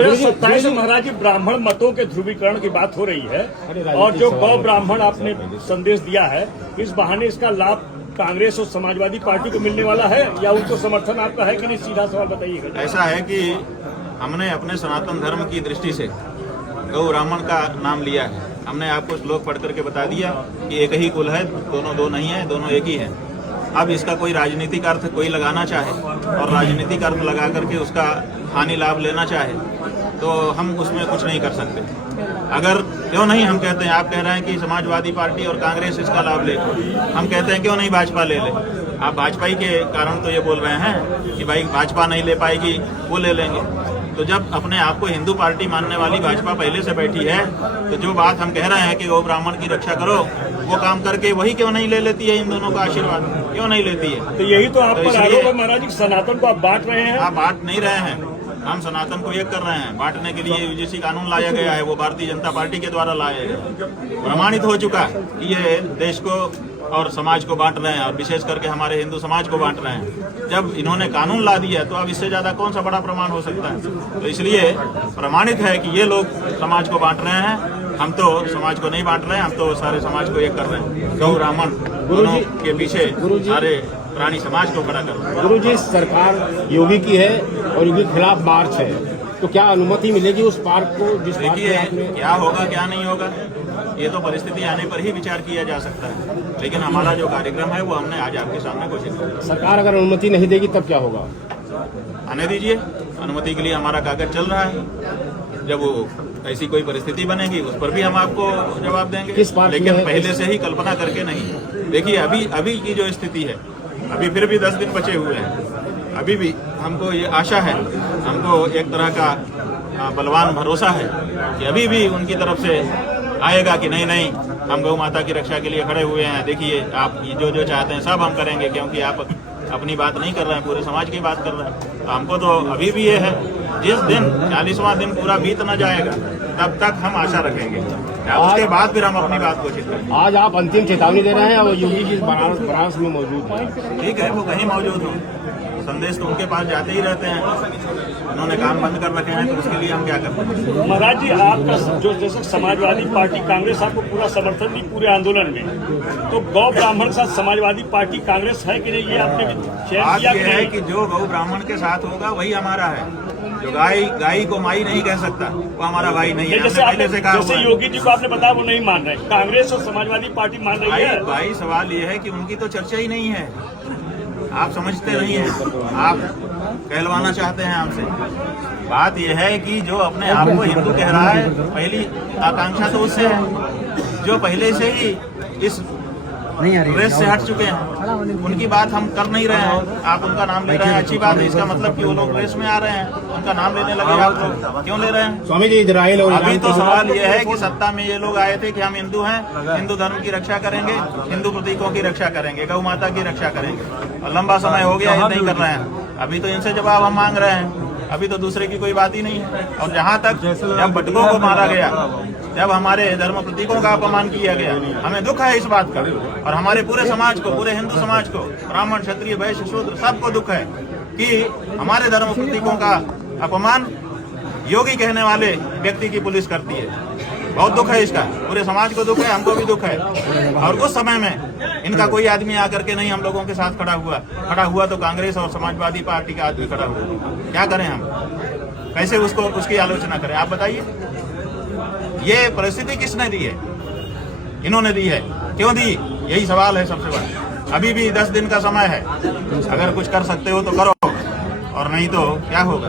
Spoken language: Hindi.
27 महाराज जी ब्राह्मण मतों के ध्रुवीकरण की बात हो रही है और जो गौ ब्राह्मण आपने संदेश दिया है, इस बहाने इसका लाभ कांग्रेस और समाजवादी पार्टी को मिलने वाला है या उनको समर्थन आपका है कि नहीं? सीधा सवाल बताइएगा। ऐसा है कि हमने अपने सनातन धर्म की दृष्टि से गौ ब्राह्मण का नाम लिया है। हमने आपको श्लोक पढ़ करके बता दिया कि एक ही कुल है, दोनों दो नहीं है, दोनों एक ही है। अब इसका कोई राजनीतिक अर्थ कोई लगाना चाहे और राजनीतिक अर्थ लगा करके उसका हानि लाभ लेना चाहे तो हम उसमें कुछ नहीं कर सकते। अगर क्यों नहीं हम कहते हैं, आप कह रहे हैं कि समाजवादी पार्टी और कांग्रेस इसका लाभ ले, हम कहते हैं क्यों नहीं भाजपा ले ले। आप भाजपा ही के कारण तो ये बोल रहे हैं कि भाई भाजपा नहीं ले पाएगी, वो ले लेंगे। तो जब अपने आप को हिंदू पार्टी मानने वाली भाजपा पहले से बैठी है तो जो बात हम कह रहे हैं कि गौ ब्राह्मण की रक्षा करो, वो काम करके वही क्यों नहीं ले लेती है? इन दोनों का आशीर्वाद क्यों नहीं लेती है? तो यही तो आप पर आरोप है महाराज जी, सनातन को आप बांट रहे हैं। आप बांट नहीं रहे हैं, हम सनातन को एक कर रहे हैं। बांटने के लिए यूजीसी कानून लाया गया है, वो भारतीय जनता पार्टी के द्वारा लाया गया, प्रमाणित हो चुका है कि ये देश को और समाज को बांट रहे हैं और विशेष करके हमारे हिंदू समाज को बांट रहे हैं। जब इन्होंने कानून ला दिया तो अब इससे ज्यादा कौन सा बड़ा प्रमाण हो सकता है? तो इसलिए प्रमाणित है कि ये लोग समाज को बांट रहे हैं। हम तो समाज को नहीं बांट रहे हैं, हम तो सारे समाज को एक कर रहे हैं। गौ ब्राह्मण दोनों के पीछे सारे प्राणी समाज को खड़ा कर रहे हैं। गुरुजी, सरकार योगी की है और योगी के खिलाफ मार्च है, तो क्या अनुमति मिलेगी उस पार्क को? जिस देखिए क्या होगा क्या नहीं होगा, ये तो परिस्थिति आने पर ही विचार किया जा सकता है। लेकिन हमारा जो कार्यक्रम है वो हमने आज आपके सामने घोषित किया। सरकार अगर अनुमति नहीं देगी तब क्या होगा? आने दीजिए, अनुमति के लिए हमारा कागज चल रहा है। जब वो ऐसी कोई परिस्थिति बनेगी उस पर भी हम आपको जवाब देंगे, लेकिन पहले से ही कल्पना करके नहीं। देखिए अभी की जो स्थिति है, अभी फिर भी 10 दिन बचे हुए हैं। अभी भी हमको ये आशा है, हमको एक तरह का बलवान भरोसा है कि अभी भी उनकी तरफ से आएगा कि नहीं हम गौ माता की रक्षा के लिए खड़े हुए हैं। देखिए आप जो चाहते हैं सब हम करेंगे, क्योंकि आप अपनी बात नहीं कर रहे हैं, पूरे समाज की बात कर रहे हैं। तो हमको तो अभी भी ये है, जिस दिन 40वां दिन पूरा बीत न जाएगा तब तक हम आशा रखेंगे, उसके बाद फिर हम अपनी बात घोषित करेंगे। आज आप अंतिम चेतावनी दे रहे हैं और योगी जी बनारस में मौजूद है। ठीक है, वो कहीं मौजूद हो, संदेश तो उनके पास जाते ही रहते हैं। उन्होंने काम बंद कर रखे हैं तो उसके लिए हम क्या करते हैं? महाराज जी, आपका जो जैसे समाजवादी पार्टी कांग्रेस आपको पूरा समर्थन दी पूरे आंदोलन में, तो गौ ब्राह्मण के साथ समाजवादी पार्टी कांग्रेस है कि नहीं, ये आपने बात यह है कि जो गौ ब्राह्मण के साथ होगा वही हमारा है। जो गाय को माई नहीं कह सकता वो हमारा भाई नहीं है। जैसे योगी जी को आपने बताया वो नहीं मान रहे, कांग्रेस और समाजवादी पार्टी मान रही है। भाई सवाल ये है कि उनकी तो चर्चा ही नहीं है, आप समझते नहीं है, आप कहलवाना चाहते हैं हमसे। बात यह है कि जो अपने आप को हिंदू कह रहा है, पहली आकांक्षा तो उससे है जो पहले से ही इस रेस से हट चुके हैं। उनकी बात हम कर नहीं रहे हैं, आप उनका नाम ले रहे हैं, अच्छी बात है। इसका मतलब कि वो लोग रेस में आ रहे हैं, उनका नाम लेने लगे, आप लोग क्यों ले रहे हैं? स्वामी जी, इजराइल और अभी तो सवाल ये है कि सत्ता में ये लोग आए थे कि हम हिंदू हैं, हिंदू धर्म की रक्षा करेंगे, हिंदू प्रतीकों की रक्षा करेंगे, गौ माता की रक्षा करेंगे, और लंबा समय हो गया ये नहीं कर रहे हैं। अभी तो इनसे जवाब हम मांग रहे हैं, अभी तो दूसरे की कोई बात ही नहीं है। और जहाँ तक जब बटुकों को मारा गया, जब हमारे धर्म प्रतीकों का अपमान किया गया, हमें दुख है इस बात का, और हमारे पूरे समाज को, पूरे हिंदू समाज को, ब्राह्मण क्षत्रिय वैश्य शूद्र सबको दुख है कि हमारे धर्म प्रतीकों का अपमान योगी कहने वाले व्यक्ति की पुलिस करती है। बहुत दुख है इसका, पूरे समाज को दुख है, हमको भी दुख है। और उस समय में इनका कोई आदमी आकर के नहीं हम लोगों के साथ खड़ा हुआ तो कांग्रेस और समाजवादी पार्टी का आदमी खड़ा हुआ। क्या करें हम, कैसे उसकी आलोचना करें? आप बताइए, ये परिस्थिति किसने दी है? इन्होंने दी है। क्यों दी? यही सवाल है सबसे बड़ा। अभी भी 10 दिन का समय है, अगर कुछ कर सकते हो तो करो, और नहीं तो क्या होगा?